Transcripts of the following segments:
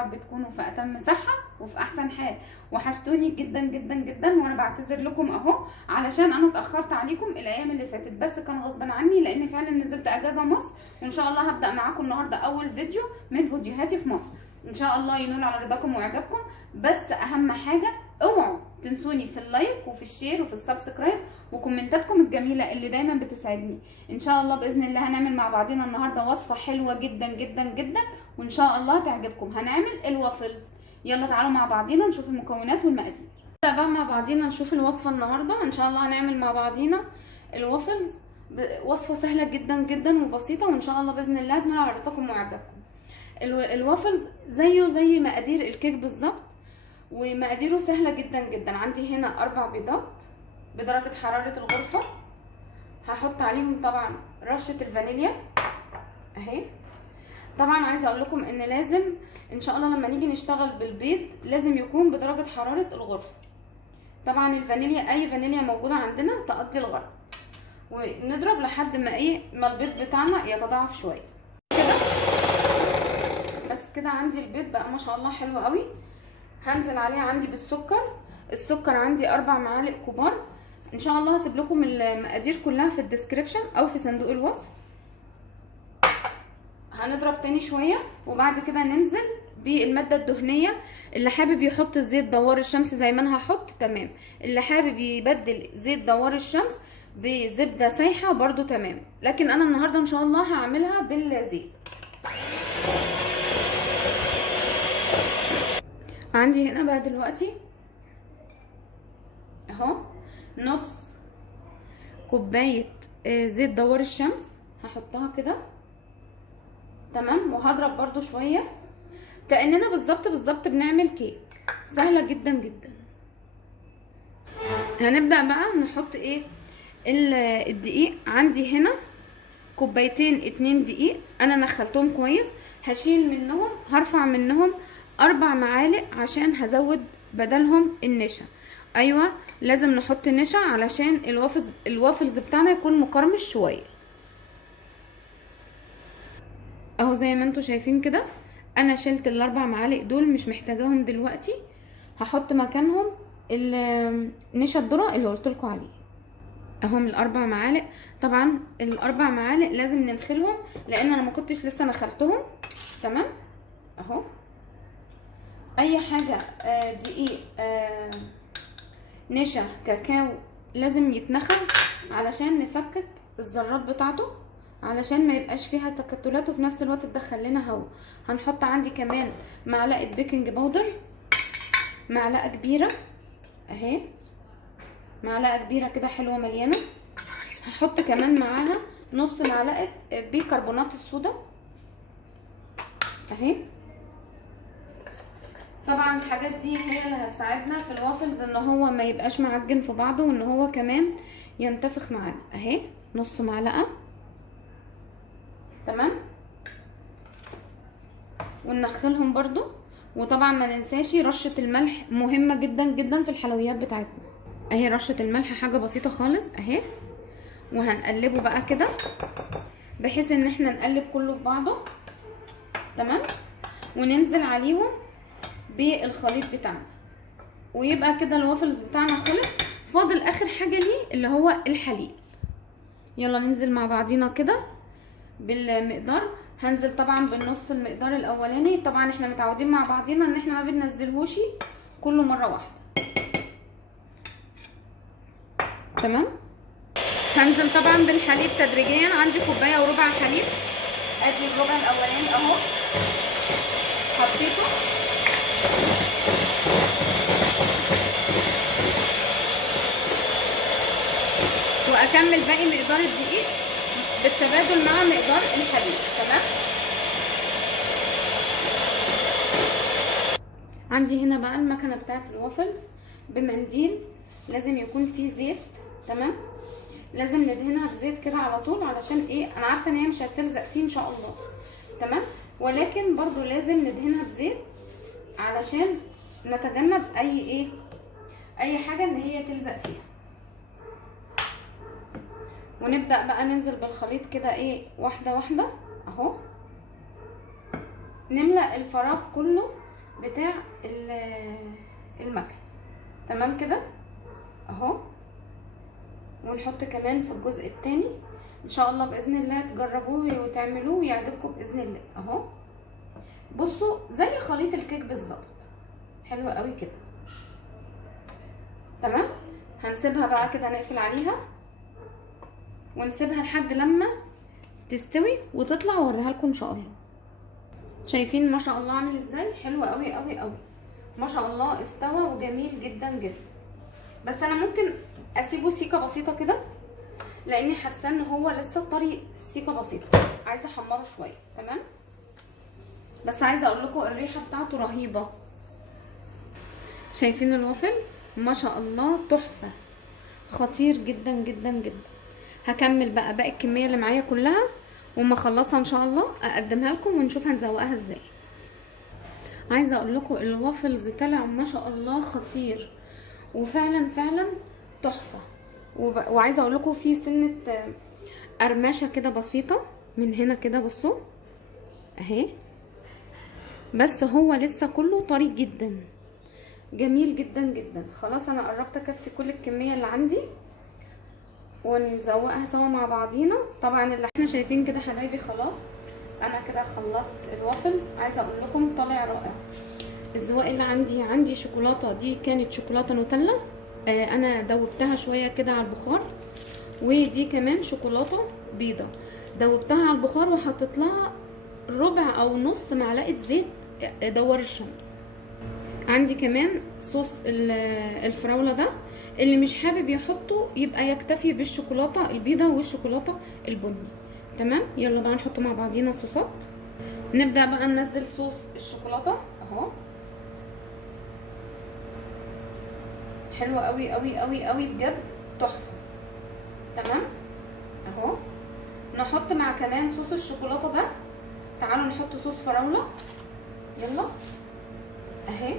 رب تكونوا في اتم صحه وفي احسن حال. وحشتوني جدا جدا جدا، وانا بعتذر لكم اهو علشان انا اتاخرت عليكم الايام اللي فاتت، بس كان غصب عني لان فعلا نزلت اجازه مصر. وان شاء الله هبدا معاكم النهارده اول فيديو من فيديوهاتي في مصر، ان شاء الله ينول على رضاكم واعجابكم. بس اهم حاجه اوعوا تنسوني في اللايك وفي الشير وفي السبسكرايب وكومنتاتكم الجميله اللي دايما بتسعدني. ان شاء الله باذن الله هنعمل مع بعضنا النهارده وصفه حلوه جدا جدا جدا، وان شاء الله تعجبكم. هنعمل الوافلز. يلا تعالوا مع بعضنا نشوف المكونات والمقادير. نبدا بقى مع بعضنا نشوف الوصفه النهارده. ان شاء الله هنعمل مع بعضنا الوافلز، وصفه سهله جدا جدا وبسيطه، وان شاء الله باذن الله تنول على رضاكم واعجابكم. الوافلز زيه زي مقادير الكيك بالظبط، ومقاديره سهله جدا جدا. عندي هنا 4 بيضات بدرجه حراره الغرفه، هحط عليهم طبعا رشه الفانيليا اهي. طبعا عايزه اقول لكم ان لازم ان شاء الله لما نيجي نشتغل بالبيض لازم يكون بدرجه حراره الغرفه. طبعا الفانيليا اي فانيليا موجوده عندنا تقضي الغرض، ونضرب لحد ما البيض بتاعنا يتضاعف شويه كده. بس كده عندي البيض بقى ما شاء الله حلو قوي. هنزل عليه عندي بالسكر. السكر عندي 4 معالق كبار. ان شاء الله هسيب لكم المقادير كلها في الديسكريبشن او في صندوق الوصف. هنضرب تاني شويه وبعد كده ننزل بالماده الدهنيه. اللي حابب يحط زيت دوار الشمس زي ما انا هحط تمام، اللي حابب يبدل زيت دوار الشمس بزبده سايحه برضو تمام، لكن انا النهارده ان شاء الله هعملها بالزيت. عندي هنا بقى دلوقتي اهو نص كوبايه زيت دوار الشمس، هحطها كده تمام. وهضرب برضو شويه كاننا بالظبط بنعمل كيك، سهله جدا جدا. هنبدا بقى نحط الدقيق. عندي هنا كوبايتين 2 دقيق انا نخلتهم كويس، هشيل منهم هرفع منهم 4 معالق عشان هزود بدلهم النشا. ايوه لازم نحط نشا علشان الوافلز بتاعنا يكون مقرمش شويه اهو زي ما انتوا شايفين كده. انا شلت ال4 معالق دول مش محتاجاهم دلوقتي، هحط مكانهم نشا الذره اللي قلت لكم عليه اهو من ال4 معالق. طبعا ال4 معالق لازم ننخلهم لان انا ما كنتش لسه نخلتهم تمام اهو. اي حاجه دقيق نشا كاكاو لازم يتنخل علشان نفكك الذرات بتاعته، علشان ما يبقاش فيها تكتلات وفي نفس الوقت تدخل لنا هواء. هنحط عندي كمان معلقه بيكنج باودر، معلقه كبيره اهي، معلقه كبيره كده حلوه مليانه. هحط كمان معاها نص معلقه بيكربونات الصودا اهي. طبعا الحاجات دي هي اللي هتساعدنا في الوافلز ان هو ما يبقاش معجن في بعضه، وان هو كمان ينتفخ معانا اهي. نص معلقه تمام، وننخلهم برضو. وطبعا ما ننساش رشه الملح، مهمه جدا جدا في الحلويات بتاعتنا اهي. رشه الملح حاجه بسيطه خالص اهي. وهنقلبه بقى كده بحيث ان احنا نقلب كله في بعضه تمام، وننزل عليهم بالخليط بتاعنا. ويبقى كده الوافلز بتاعنا خلص. فاضل اخر حاجه ليه اللي هو الحليب. يلا ننزل مع بعضينا كده بالمقدار. هنزل طبعا بالنص المقدار الاولاني. طبعا احنا متعودين مع بعضينا ان احنا ما بننزلهوش كله مره واحده تمام. هنزل طبعا بالحليب تدريجيا. عندي كوبايه وربع حليب، ادي الربع الاولاني اهو حطيته. واكمل باقي مقدار الدقيق بالتبادل مع مقدار الحليب تمام. عندي هنا بقى المكنه بتاعه الوافلز بمنديل لازم يكون فيه زيت تمام. لازم ندهنها بزيت كده على طول علشان انا عارفه ان هي مش هتلزق فيه ان شاء الله تمام، ولكن برضو لازم ندهنها بزيت علشان نتجنب اي حاجه ان هي تلزق فيها. ونبدأ بقى ننزل بالخليط كده واحدة واحدة اهو. نملأ الفراغ كله بتاع المكن. تمام كده اهو. ونحط كمان في الجزء التاني ان شاء الله باذن الله تجربوه وتعملوه ويعجبكم باذن الله اهو. بصوا زي خليط الكيك بالظبط، حلو قوي كده. تمام. هنسيبها بقى كده، نقفل عليها ونسيبها لحد لما تستوي وتطلع واوريها لكم ان شاء الله. شايفين ما شاء الله عامل ازاي؟ حلو قوي قوي قوي ما شاء الله، استوى وجميل جدا جدا. بس انا ممكن اسيبه سيكه بسيطه كده لاني حاسه ان هو لسه طري سيكه بسيطه، عايزه احمره شويه. تمام. بس عايزه اقول لكم الريحه بتاعته رهيبه. شايفين الوافل ما شاء الله تحفه، خطير جدا جدا جدا. هكمل بقى باقي الكميه اللي معايا كلها وما اخلصها ان شاء الله اقدمها لكم ونشوف هنزوقها ازاي. عايزه اقول لكم الوافلز طلع ما شاء الله خطير وفعلا فعلا تحفه. وعايزه اقول لكم في سنه قرمشه كده بسيطه من هنا كده، بصوا اهي. بس هو لسه كله طري جدا، جميل جدا جدا. خلاص انا قربت اكفي كل الكميه اللي عندي ونزوقها سوا مع بعضينا. طبعا اللي احنا شايفين كده حبايبي خلاص انا كده خلصت الوافلز. عايزه اقول لكم طالع رائع. الزواق اللي عندي شوكولاته، دي كانت شوكولاته نوتيلا انا دوبتها شويه كده على البخار، ودي كمان شوكولاته بيضه دوبتها على البخار وحطيت لها ربع او نص معلقه زيت دوار الشمس. عندي كمان صوص الفراوله ده، اللي مش حابب يحطه يبقى يكتفي بالشوكولاته البيضه والشوكولاته البني. تمام. يلا بقى نحط مع بعضينا صوصات. نبدا بقى ننزل صوص الشوكولاته اهو، حلو قوي قوي قوي قوي بجد، تحفه. تمام اهو. نحط مع كمان صوص الشوكولاته ده. تعالوا نحط صوص فراوله، يلا اهي.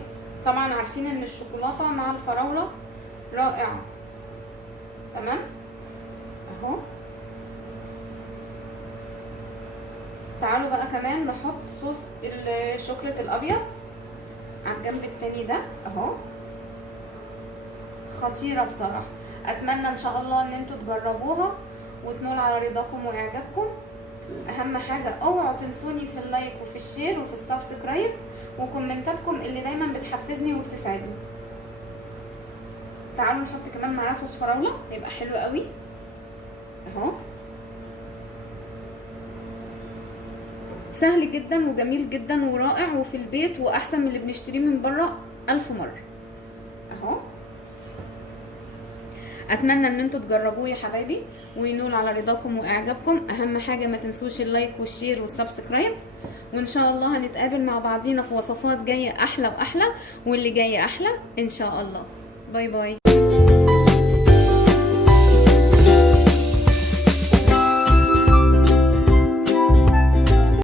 طبعا عارفين ان الشوكولاته مع الفراوله رائعه. تمام اهو. تعالوا بقى كمان نحط صوص الشوكولاته الابيض على الجنب التاني ده اهو. خطيره بصراحه. اتمنى ان شاء الله ان انتوا تجربوها وتنول على رضاكم واعجابكم. اهم حاجه اوعوا تنسوني في اللايك وفي الشير وفي السبسكرايب وكومنتاتكم اللي دايما بتحفزني وبتساعدني. تعالوا نحط كمان معاه صوص فراوله يبقى حلو قوي اهو. سهل جدا وجميل جدا ورائع وفي البيت واحسن من اللي بنشتريه من بره 1000 مره اهو. اتمنى ان انتوا تجربوه يا حبايبي وينول على رضاكم واعجابكم. اهم حاجه ما تنسوش اللايك والشير والسبسكرايب، وان شاء الله هنتقابل مع بعضينا في وصفات جايه احلى واحلى، واللي جايه احلى ان شاء الله. باي باي.